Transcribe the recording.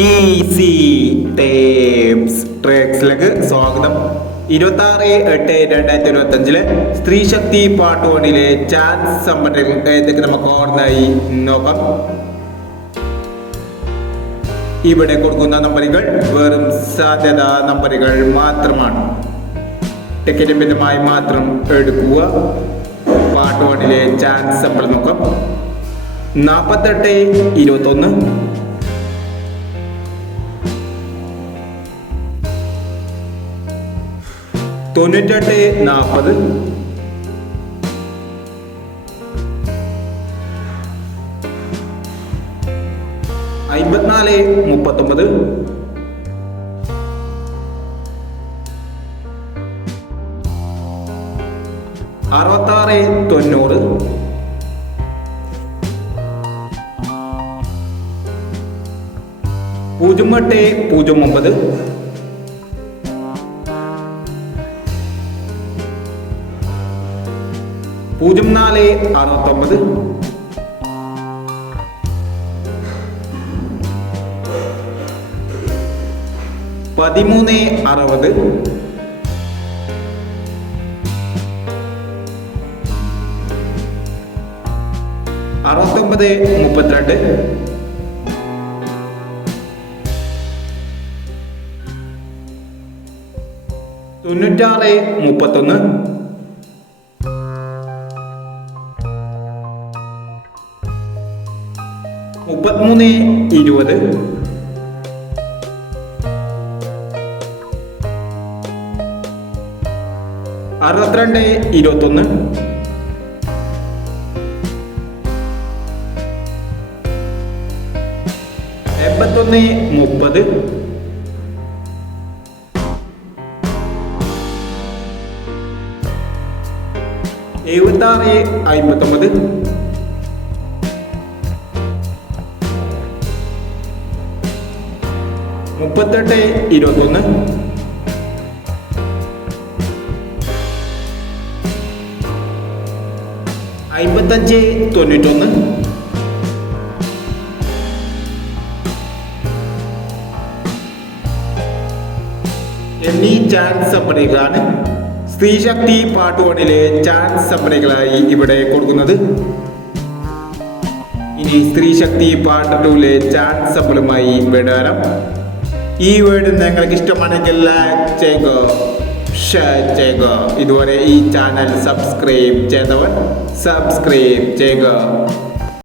Easy tapes ട്രേക്സിലേക്ക് സ്വാഗതം. ഇരുപത്തി ആറ് എട്ട് രണ്ടായിരത്തി ഇരുപത്തി അഞ്ചിലെ സ്ത്രീ ശക്തി പാർട്ട് വണ്ണിലെ ചാൻസ് സംബന്ധിച്ച് നമുക്ക് ഓർമ്മയായി? നോക്കാം. ഇവിടെ കൊടുക്കുന്ന നമ്പറുകൾ വെറും സാധ്യത നമ്പറുകൾ മാത്രമാണ്. ടിക്കറ്റ് മിതമായി മാത്രം എടുക്കുക. പാർട്ട് വണ്ണിലെ ചാൻസ് സംബന്ധം നോക്കാം. നാൽപ്പത്തെട്ട് ഇരുപത്തൊന്ന്. തൊണ്ണൂറ്റെട്ട് നാൽപ്പത് അമ്പത്തിനാല് മുപ്പത്തൊമ്പത്. അറുപത്താറ് തൊണ്ണൂറ്. പൂജ്യം എട്ട് പൂജ്യം ഒമ്പത്. പൂജ്യം നാല് അറുപത്തൊമ്പത്. പതിമൂന്ന് അറുപത്. അറുപത്തൊമ്പത് മുപ്പത്തിരണ്ട്. തൊണ്ണൂറ്റാറ് മുപ്പത്തൊന്ന്. മുപ്പത്തിമൂന്ന് ഇരുപത്. അറുപത്തിരണ്ട് ഇരുപത്തൊന്ന്. എൺപത്തൊന്ന് മുപ്പത്. എഴുപത്തി ആറ് അമ്പത്തൊമ്പത്. മുപ്പത്തെട്ട് ഇരുപത്തൊന്ന്. അമ്പത്തഞ്ച് തൊണ്ണൂറ്റൊന്ന്. എന്നീ ചാൻസ് സംഭരണികളാണ് സ്ത്രീശക്തി പാട്ടുവണിലെ ചാൻസ് സംഭരണികളായി ഇവിടെ കൊടുക്കുന്നത്. ഇനി സ്ത്രീശക്തി പാർട്ട് ടൂലെ ചാൻസ് സമ്പളുമായി വിടാരം ഈ വീട് നിങ്ങൾക്ക് ഇഷ്ടമാണെങ്കിൽ ലൈക്ക് ചെയ്യുക ഷെയർ ചെയ്യുക. ഇതുവരെ ഈ ചാനൽ സബ്സ്ക്രൈബ് ചെയ്തവർ സബ്സ്ക്രൈബ് ചെയ്യുക.